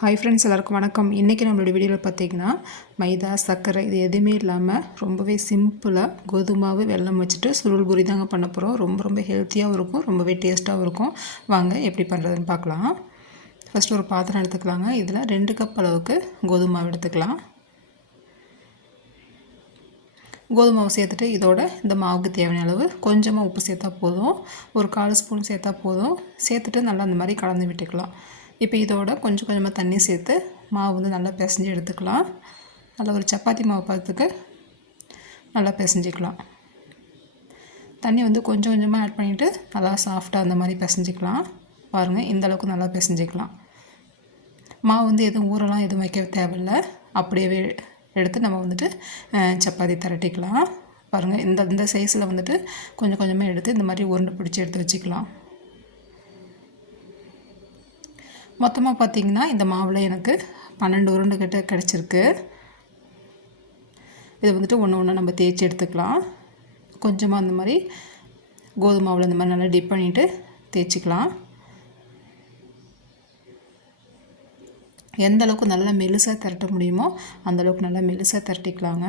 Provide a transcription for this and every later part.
Hi friends, எல்லாருக்கும் வணக்கம். இன்றைக்கி நம்மளோட வீடியோவில் பார்த்திங்கன்னா மைதா, சர்க்கரை இது எதுவுமே இல்லாமல் ரொம்பவே சிம்பிளாக கோதுமாவு வெல்லம் வச்சுட்டு சுருள் பூரி தாங்க பண்ண போகிறோம். ரொம்ப ஹெல்த்தியாகவும் இருக்கும், ரொம்பவே டேஸ்ட்டாகவும் இருக்கும். வாங்க எப்படி பண்ணுறதுன்னு பார்க்கலாம். ஃபஸ்ட்டு ஒரு பாத்திரம் எடுத்துக்கலாங்க. இதில் 2 கப் அளவுக்கு கோதுமாவு எடுத்துக்கலாம். கோதுமாவு சேர்த்துட்டு இதோட இந்த மாவுக்கு தேவையான அளவு கொஞ்சமாக உப்பு சேர்த்தா போதும். ஒரு 1/4 ஸ்பூன் சேர்த்தா போதும். சேர்த்துட்டு நல்லா அந்த மாதிரி கலந்து விட்டுக்கலாம். இப்போ இதோட கொஞ்சமாக தண்ணி சேர்த்து மாவு வந்து நல்லா பிசைஞ்சு எடுத்துக்கலாம். நல்லா ஒரு சப்பாத்தி மாவு பார்த்துக்கு நல்லா பிசைஞ்சிக்கலாம். தண்ணி வந்து கொஞ்சமாக ஆட் பண்ணிவிட்டு நல்லா சாஃப்டாக அந்த மாதிரி பிசைஞ்சிக்கலாம். பாருங்கள், இந்த அளவுக்கு நல்லா பிசைஞ்சிக்கலாம். மாவு வந்து எதுவும் ஊறலாம் எதுவும் வைக்க தேவையில்லை. அப்படியே எடுத்து நம்ம வந்துட்டு சப்பாத்தி திரட்டிக்கலாம். பாருங்கள், இந்த சைஸில் வந்துட்டு கொஞ்சமாக எடுத்து இந்த மாதிரி உருண்டை பிடிச்சி எடுத்து வச்சுக்கலாம். மொத்தமாக பார்த்திங்கன்னா இந்த மாவில் எனக்கு 12 உருண்டை கிட்ட கிடச்சிருக்கு. இதை வந்துட்டு ஒன்று நம்ம தேய்ச்சி எடுத்துக்கலாம். கொஞ்சமாக அந்த மாதிரி கோதுமாவில் இந்த மாதிரி நல்லா டிப் பண்ணிவிட்டு தேய்ச்சிக்கலாம். எந்த அளவுக்கு நல்லா மெலிசாக திரட்ட முடியுமோ அந்தளவுக்கு நல்லா மெலிசாக திரட்டிக்கலாங்க.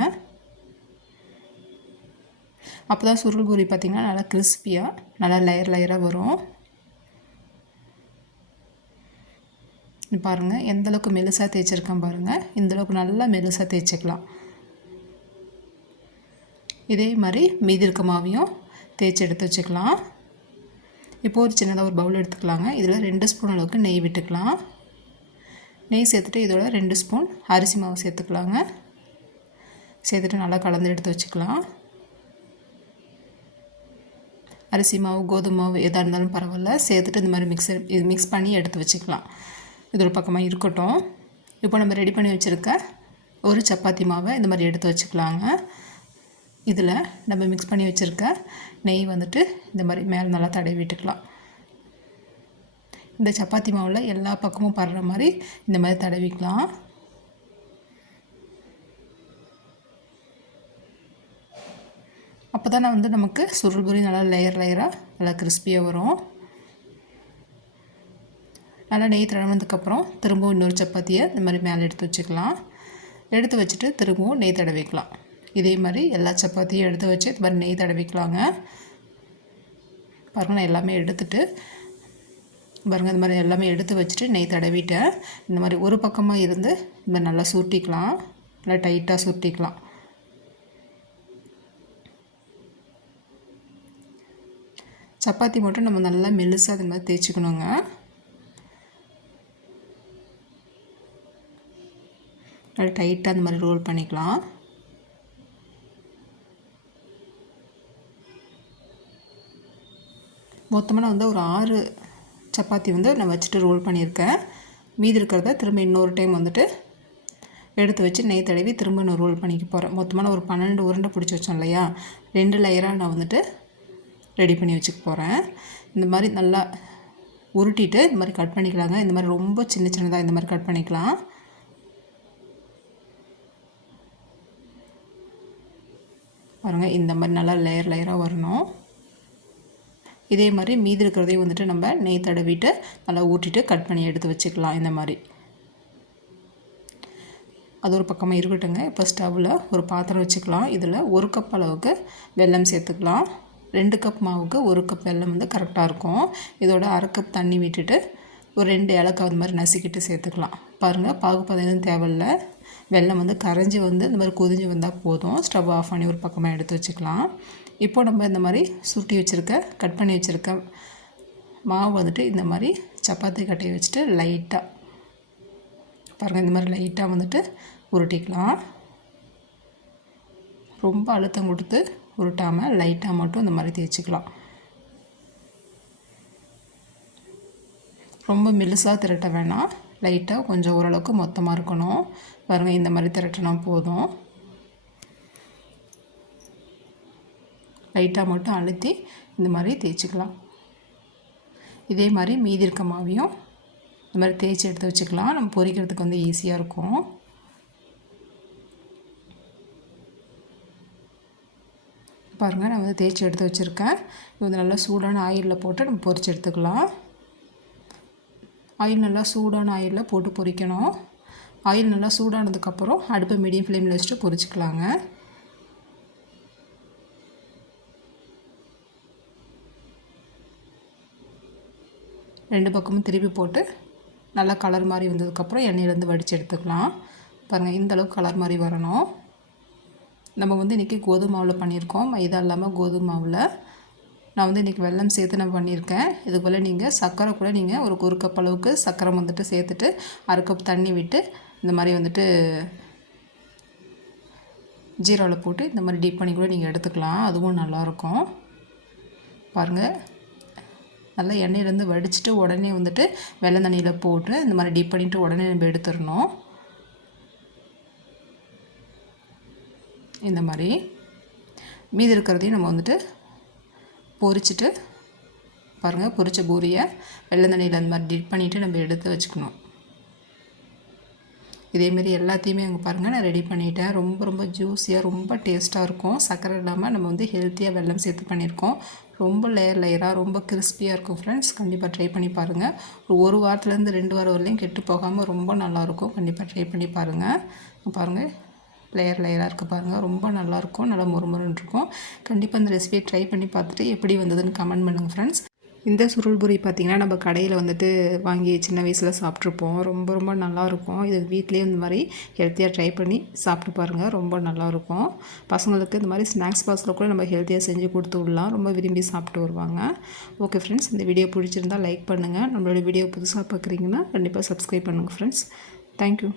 அப்போ தான் சுருள் பூரி பார்த்திங்கன்னா நல்லா கிறிஸ்பியாக நல்லா லேயராக வரும். பாருங்கள், எந்தளவுக்கு மெலிசாக தேய்ச்சிருக்கேன் பாருங்கள். இந்தளவுக்கு நல்லா மெலிசாக தேய்ச்சிக்கலாம். இதே மாதிரி மீதி இருக்க மாவையும் தேய்ச்சி எடுத்து வச்சுக்கலாம். இப்போது ஒரு சின்னதாக ஒரு பவுல் எடுத்துக்கலாங்க. இதில் 2 ஸ்பூன் அளவுக்கு நெய் விட்டுக்கலாம். நெய் சேர்த்துட்டு இதோட 2 ஸ்பூன் அரிசி மாவு சேர்த்துக்கலாங்க. சேர்த்துட்டு நல்லா கலந்து எடுத்து வச்சுக்கலாம். அரிசி மாவு கோதுமை மாவு எதாக இருந்தாலும் பரவாயில்ல, சேர்த்துட்டு இந்த மாதிரி மிக்ஸ் பண்ணி எடுத்து வச்சுக்கலாம். இது ஒரு பக்கமாக இருக்கட்டும். இப்போ நம்ம ரெடி பண்ணி வச்சுருக்க ஒரு சப்பாத்தி மாவை இந்த மாதிரி எடுத்து வச்சுக்கலாங்க. இதில் நம்ம மிக்ஸ் பண்ணி வச்சுருக்க நெய் வந்துட்டு இந்த மாதிரி மேலே நல்லா தடவி விட்டுக்கலாம். இந்த சப்பாத்தி மாவில் எல்லா பக்கமும் படுற மாதிரி இந்த மாதிரி தடவிக்கலாம். அப்போ தான் வந்து நமக்கு சுருள் பூரி நல்லா லேயராக நல்லா கிறிஸ்பியாக வரும். நல்லா நெய் தடவினதுக்கப்புறம் திரும்பவும் இன்னொரு சப்பாத்தியை இந்த மாதிரி மேலே எடுத்து வச்சுக்கலாம். எடுத்து வச்சுட்டு திரும்பவும் நெய் தடவிக்கலாம். இதே மாதிரி எல்லா சப்பாத்தியும் எடுத்து வச்சு இந்த மாதிரி நெய் தடவிக்கலாங்க. பாருங்கள், நான் எல்லாமே எடுத்துகிட்டு பாருங்கள் இந்த மாதிரி எல்லாமே எடுத்து வச்சுட்டு நெய் தடவிட்டேன். இந்த மாதிரி ஒரு பக்கமாக இருந்து இந்த மாதிரி நல்லா சுருட்டிக்கலாம். நல்லா டைட்டாக சுருட்டிக்கலாம். சப்பாத்தி மட்டும் நம்ம நல்லா மெல்லுசாக அது மாதிரி தேய்ச்சிக்கணுங்க. நல்லா டைட்டாக அந்த மாதிரி ரோல் பண்ணிக்கலாம். மொத்தமாக நான் வந்து ஒரு 6 சப்பாத்தி வந்து நான் வச்சுட்டு ரோல் பண்ணியிருக்கேன். மீதி இருக்கிறத திரும்ப இன்னொரு டைம் வந்துட்டு எடுத்து வச்சு நெய் தடவி திரும்ப இன்னொரு ரோல் பண்ணிக்க போகிறேன். மொத்தமாக ஒரு 12 உருண்டை பிடிச்சி வச்சோம் இல்லையா, 2 லேயராக நான் வந்துட்டு ரெடி பண்ணி வச்சுக்க போகிறேன். இந்த மாதிரி நல்லா உருட்டிட்டு இந்த மாதிரி கட் பண்ணிக்கலாங்க. இந்த மாதிரி ரொம்ப சின்னதாக இந்த மாதிரி கட் பண்ணிக்கலாம். பாருங்கள், இந்த மாதிரி நல்லா லேயராக வரணும். இதே மாதிரி மீதி இருக்கிறதையும் வந்துட்டு நம்ம நெய் தடவிட்டு நல்லா ஊட்டிட்டு கட் பண்ணி எடுத்து வச்சுக்கலாம். இந்த மாதிரி அது ஒரு பக்கமாக இருக்கட்டுங்க. இப்போ ஸ்டவ்வில் ஒரு பாத்திரம் வச்சுக்கலாம். இதில் 1 கப் அளவுக்கு வெல்லம் சேர்த்துக்கலாம். 2 கப் மாவுக்கு 1 கப் வெல்லம் வந்து கரெக்டாக இருக்கும். இதோட 1/2 கப் தண்ணி விட்டுட்டு ஒரு 2 ஏலக்காய் அந்த மாதிரி நசுக்கிட்டு சேர்த்துக்கலாம். பாருங்கள், பாகுப்பதம் எதுவும் தேவையில்லை. வெல்லம் வந்து கரைஞ்சி வந்து இந்த மாதிரி கொதிஞ்சு வந்தால் போதும். ஸ்டவ் ஆஃப் பண்ணி ஒரு பக்கமாக எடுத்து வச்சுக்கலாம். இப்போ நம்ம இந்த மாதிரி சுருட்டி வச்சுருக்க கட் பண்ணி வச்சுருக்க மாவு வந்துட்டு இந்த மாதிரி சப்பாத்தி கட்டையை வச்சுட்டு லைட்டாக பாருங்கள் இந்த மாதிரி லைட்டாக வந்துட்டு உருட்டிக்கலாம். ரொம்ப அழுத்தம் கொடுத்து உருட்டாமல் லைட்டாக மட்டும் இந்த மாதிரி தேய்ச்சிக்கலாம். ரொம்ப மெலிசாக திரட்ட வேணாம், லைட்டாக கொஞ்சம் ஓரளவுக்கு மொத்தமாக இருக்கணும். பாருங்கள், இந்த மாதிரி திரட்டினா போதும். லைட்டாக மட்டும் அழுத்தி இந்த மாதிரி தேய்ச்சிக்கலாம். இதே மாதிரி மீதி இருக்க மாவையும் இந்த மாதிரி தேய்ச்சி எடுத்து வச்சுக்கலாம். நம்ம பொரிக்கிறதுக்கு வந்து ஈஸியாக இருக்கும். பாருங்கள், நான் வந்து தேய்ச்சி எடுத்து வச்சுருக்கேன். இது வந்து நல்லா சூடான ஆயிலில் போட்டு நம்ம பொரிச்சு எடுத்துக்கலாம். ஆயில் நல்லா சூடான ஆயிலில் போட்டு பொரிக்கணும். ஆயில் நல்லா சூடானதுக்கப்புறம் அடுப்பை மீடியம் ஃப்ளேமில் வச்சுட்டு பொரிச்சிக்கலாங்க. ரெண்டு பக்கமும் திருப்பி போட்டு நல்லா கலர் மாதிரி வந்ததுக்கப்புறம் எண்ணெயிலேருந்து வடித்து எடுத்துக்கலாம். பாருங்கள், இந்த அளவுக்கு கலர் மாதிரி வரணும். நம்ம வந்து இன்றைக்கி கோதுமை மாவில் பண்ணியிருக்கோம், மைதா இல்லாமல் கோதுமை மாவில். நான் வந்து இன்றைக்கி வெல்லம் சேர்த்து நான் பண்ணியிருக்கேன். இது போல் நீங்கள் சர்க்கரை கூட நீங்கள் ஒரு கப் அளவுக்கு சர்க்கரை வந்துட்டு சேர்த்துட்டு 1/2 கப் தண்ணி விட்டு இந்த மாதிரி வந்துட்டு ஜீராவில் போட்டு இந்த மாதிரி டீப் பண்ணி கூட நீங்கள் எடுத்துக்கலாம். அதுவும் நல்லாயிருக்கும். பாருங்கள், நல்லா எண்ணெயிலேருந்து வடிச்சிட்டு உடனே வந்துட்டு வெள்ளை தண்ணியில் போட்டு இந்த மாதிரி டீப் பண்ணிவிட்டு உடனே நம்ம எடுத்துடணும். இந்த மாதிரி மீதி இருக்கிறதையும் நம்ம வந்துட்டு பொரிச்சிட்டு பாருங்கள், பொரிச்ச பூரியை வெள்ளை தண்ணியில் அந்த மாதிரி டிப் பண்ணிவிட்டு நம்ம எடுத்து வச்சுக்கணும். இதேமாரி எல்லாத்தையுமே அங்கே பாருங்கள், நான் ரெடி பண்ணிட்டேன். ரொம்ப ரொம்ப ஜூஸியாக ரொம்ப டேஸ்ட்டாக இருக்கும். சர்க்கரை இல்லாமல் நம்ம வந்து ஹெல்த்தியாக வெல்லம் சேர்த்து பண்ணியிருக்கோம். ரொம்ப லேயராக ரொம்ப கிறிஸ்பியாக இருக்கும் ஃப்ரெண்ட்ஸ். கண்டிப்பாக ட்ரை பண்ணி பாருங்கள். ஒரு வாரத்துலேருந்து 2 வாரம் வரலையும் கெட்டு போகாமல் ரொம்ப நல்லாயிருக்கும். கண்டிப்பாக ட்ரை பண்ணி பாருங்கள். பாருங்கள், லேயராக இருக்குது பாருங்கள், ரொம்ப நல்லாயிருக்கும். நல்லா முறுமுறுன்னு இருக்கும். கண்டிப்பாக இந்த ரெசிபியை ட்ரை பண்ணி பார்த்துட்டு எப்படி வந்ததுன்னு கமெண்ட் பண்ணுங்கள் ஃப்ரெண்ட்ஸ். இந்த சுருள் பூரி பார்த்திங்கன்னா நம்ம கடையில் வந்துட்டு வாங்கி சின்ன வயசில் சாப்பிட்ருப்போம். ரொம்ப ரொம்ப நல்லாயிருக்கும். இது வீட்லேயே இந்த மாதிரி ஹெல்த்தியாக ட்ரை பண்ணி சாப்பிட்டு பாருங்கள், ரொம்ப நல்லாயிருக்கும். பசங்களுக்கு இந்த மாதிரி ஸ்நாக்ஸ் பாக்ஸில் கூட நம்ம ஹெல்த்தியாக செஞ்சு கொடுத்து விடலாம். ரொம்ப விரும்பி சாப்பிட்டு வருவாங்க. ஓகே ஃப்ரெண்ட்ஸ், இந்த வீடியோ பிடிச்சிருந்தால் லைக் பண்ணுங்கள். நம்மளோட வீடியோ புதுசாக பார்க்குறீங்கன்னா கண்டிப்பாக சப்ஸ்கிரைப் பண்ணுங்கள் ஃப்ரெண்ட்ஸ். தேங்க்யூ.